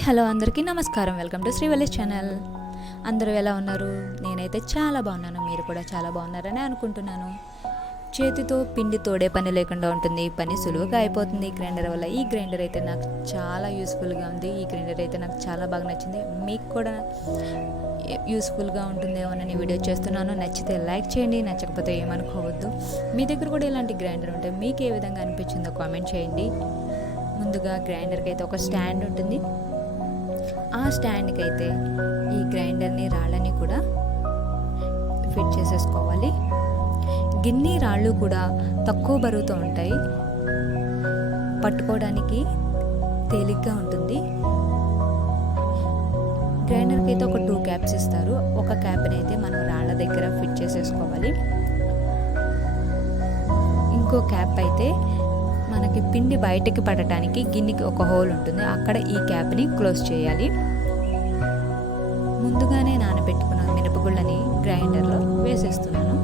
Hi hello అందరికీ నమస్కారం. Welcome to Srivalli's channel. అందరూ ఎలా ఉన్నారు? నేనైతే చాలా బాగున్నాను. మీరు కూడా చాలా బాగున్నారని అనుకుంటున్నాను. చేతితో పిండి తోడే పని లేకుండా ఉంటుంది. పని సులువుగా అయిపోతుంది గ్రైండర్ వల్ల. ఈ గ్రైండర్ అయితే నాకు చాలా యూస్ఫుల్గా ఉంది. ఈ గ్రైండర్ అయితే నాకు చాలా బాగా నచ్చింది. మీకు కూడా యూస్ఫుల్గా ఉంటుందేమోనని వీడియో చేస్తున్నాను. నచ్చితే లైక్ చేయండి, నచ్చకపోతే ఏమనుకోవద్దు. మీ దగ్గర కూడా ఇలాంటి గ్రైండర్ ఉంటే మీకు ఏ విధంగా అనిపించిందో కామెంట్ చేయండి. ముందుగా గ్రైండర్కి అయితే ఒక స్టాండ్ ఉంటుంది. ఆ స్టాండ్కి అయితే ఈ గ్రైండర్ని రాళ్ళని కూడా ఫిట్ చేసేసుకోవాలి. గిన్నె రాళ్ళు కూడా తక్కువ బరువుతో ఉంటాయి, పట్టుకోవడానికి తేలిగ్గా ఉంటుంది. గ్రైండర్కి అయితే ఒక 2 క్యాప్స్ ఇస్తారు. ఒక క్యాప్ని అయితే మనం రాళ్ళ దగ్గర ఫిట్ చేసేసుకోవాలి. ఇంకో క్యాప్ అయితే మనకి పిండి బయటికి పడటానికి గిన్నెకి ఒక హోల్ ఉంటుంది, అక్కడ ఈ క్యాప్ని క్లోజ్ చేయాలి. ముందుగానే నానబెట్టుకున్న మినపగుళ్ళని గ్రైండర్లో వేసేస్తున్నాను.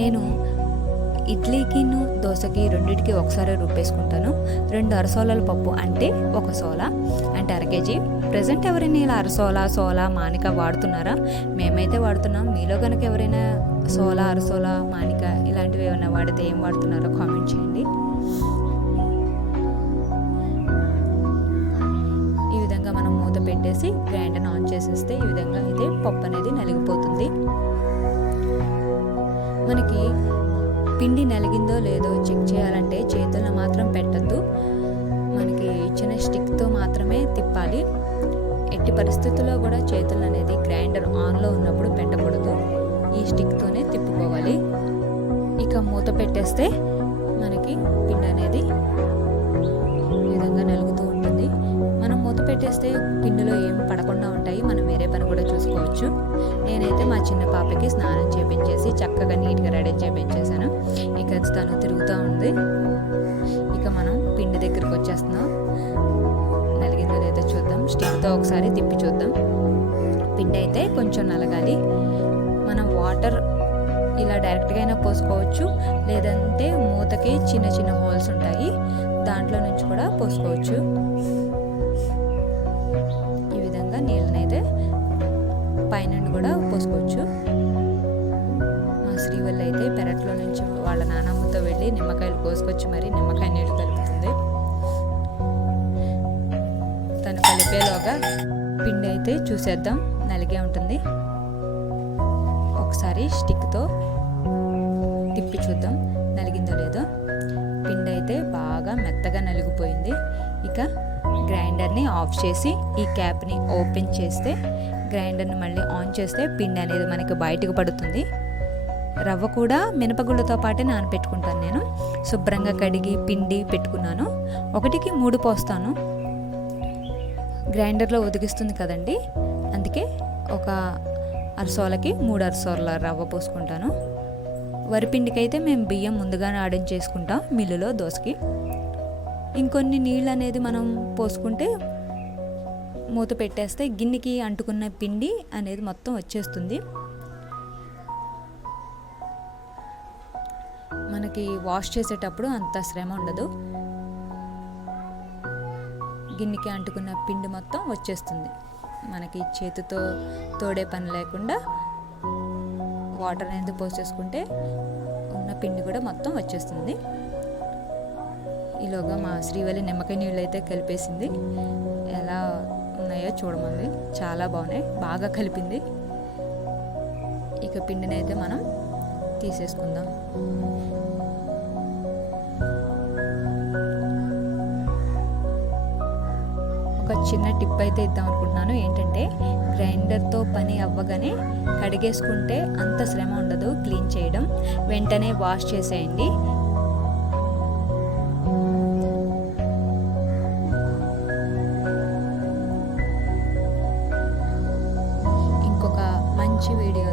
నేను ఇడ్లీకి దోశకి రెండింటికి ఒకసారి రుబ్బేసుకుంటాను. 2 అరసోలాల పప్పు అంటే 1 సోలా అంటే 1/2 కేజీ. ప్రజెంట్ ఎవరైనా ఇలా అరసోలా మానిక వాడుతున్నారా? మేమైతే వాడుతున్నాం. మీలో కనుక ఎవరైనా అరసోలా మానిక ఇలాంటివి ఏమైనా వాడితే ఏం వాడుతున్నారో కామెంట్ చేయండి. ఈ విధంగా మనం మూత పెట్టేసి గ్రైండర్ని ఆన్ చేసేస్తే ఈ విధంగా అయితే పప్పు అనేది నలిగిపోతుంది. మనకి పిండి నలిగిందో లేదో చెక్ చేయాలంటే చేతులను మాత్రం పెట్టద్దు. మనకి ఇచ్చిన స్టిక్తో మాత్రమే తిప్పాలి. ఎట్టి పరిస్థితుల్లో కూడా చేతులు అనేది గ్రైండర్ ఆన్లో ఉన్నప్పుడు పెట్టకూడదు. ఈ స్టిక్తోనే తిప్పుకోవాలి. ఇక మూత పెట్టేస్తే మనకి పిండి అనేది ఈ విధంగా నలుగుతూ ఉంటుంది. మనం మూత పెట్టేస్తే పిండిలో ఏం పడకుండా ఉంటాయి. మనం వేరే పని కూడా చూసుకోవచ్చు. నేనైతే మా చిన్న పాపకి స్నానం చేపించేసి చక్కగా నీట్గా రెడీ చేపించేసాను. ఇక తను తిరుగుతూ ఉంది. ఇక మనం పిండి దగ్గరికి వచ్చేస్తున్నాం. నలిగిందో లేదో చూద్దాం. స్టిక్తో ఒకసారి తిప్పి చూద్దాం. పిండి అయితే కొంచెం నలగాలి. మనం వాటర్ ఇలా డైరెక్ట్గా అయినా పోసుకోవచ్చు, లేదంటే మూతకి చిన్న చిన్న హోల్స్ ఉంటాయి, దాంట్లో నుంచి కూడా పోసుకోవచ్చు. ఈ విధంగా నీళ్ళనైతే పైనుండి కూడా పోసుకోవచ్చు. మా శ్రీవల్లి అయితే పెరట్లో నుంచి వాళ్ళ నానమ్మతో వెళ్ళి నిమ్మకాయలు కోసుకొచ్చి మరి నిమ్మకాయ నీళ్ళు కలుపుతుంది. తను కలిపేలోగా పిండి అయితే చూసేద్దాం, నలిగే ఉంటుంది. ఒకసారి స్టిక్తో తిప్పి చూద్దాం నలిగిందో లేదో. పిండి అయితే బాగా మెత్తగా నలిగిపోయింది. ఇక గ్రైండర్ని ఆఫ్ చేసి ఈ క్యాప్ని ఓపెన్ చేస్తే గ్రైండర్ని మళ్ళీ ఆన్ చేస్తే పిండి అనేది మనకి బయటకు పడుతుంది. రవ్వ కూడా మినపగుళ్ళతో పాటే నానబెట్టుకుంటాను. నేను శుభ్రంగా కడిగి పిండి పెట్టుకున్నాను. 1కి 3 పోస్తాను. గ్రైండర్లో ఉదిగిస్తుంది కదండి, అందుకే ఒక అరసోలకి 3 అరసోల రవ్వ పోసుకుంటాను. వరిపిండికి అయితే మేము బియ్యం ముందుగానే ఆడించేసుకుంటాం మిల్లులో దోశకి. ఇంకొన్ని నీళ్ళు అనేది మనం పోసుకుంటే మూత పెట్టేస్తే గిన్నెకి అంటుకున్న పిండి అనేది మొత్తం వచ్చేస్తుంది. మనకి వాష్ చేసేటప్పుడు అంత శ్రమ ఉండదు. గిన్నెకి అంటుకున్న పిండి మొత్తం వచ్చేస్తుంది. మనకి చేతితో తోడే పని లేకుండా వాటర్ అనేది పోసేసుకుంటే ఉన్న పిండి కూడా మొత్తం వచ్చేస్తుంది. ఈలోగా మా శ్రీవల్లి నిమ్మకాయ నీళ్ళు అయితే కలిపేసింది. ఎలా ఉన్నాయో చూడమంది. చాలా బాగున్నాయి, బాగా కలిపింది. ఇక పిండిని అయితే మనం తీసేసుకుందాం. ఒక చిన్న టిప్ అయితే ఇద్దాం అనుకుంటున్నాను. ఏంటంటే గ్రైండర్తో పని అవ్వగానే కడిగేసుకుంటే అంత శ్రమ ఉండదు క్లీన్ చేయడం. వెంటనే వాష్ చేసేయండి. ఇంకొక మంచి వీడియో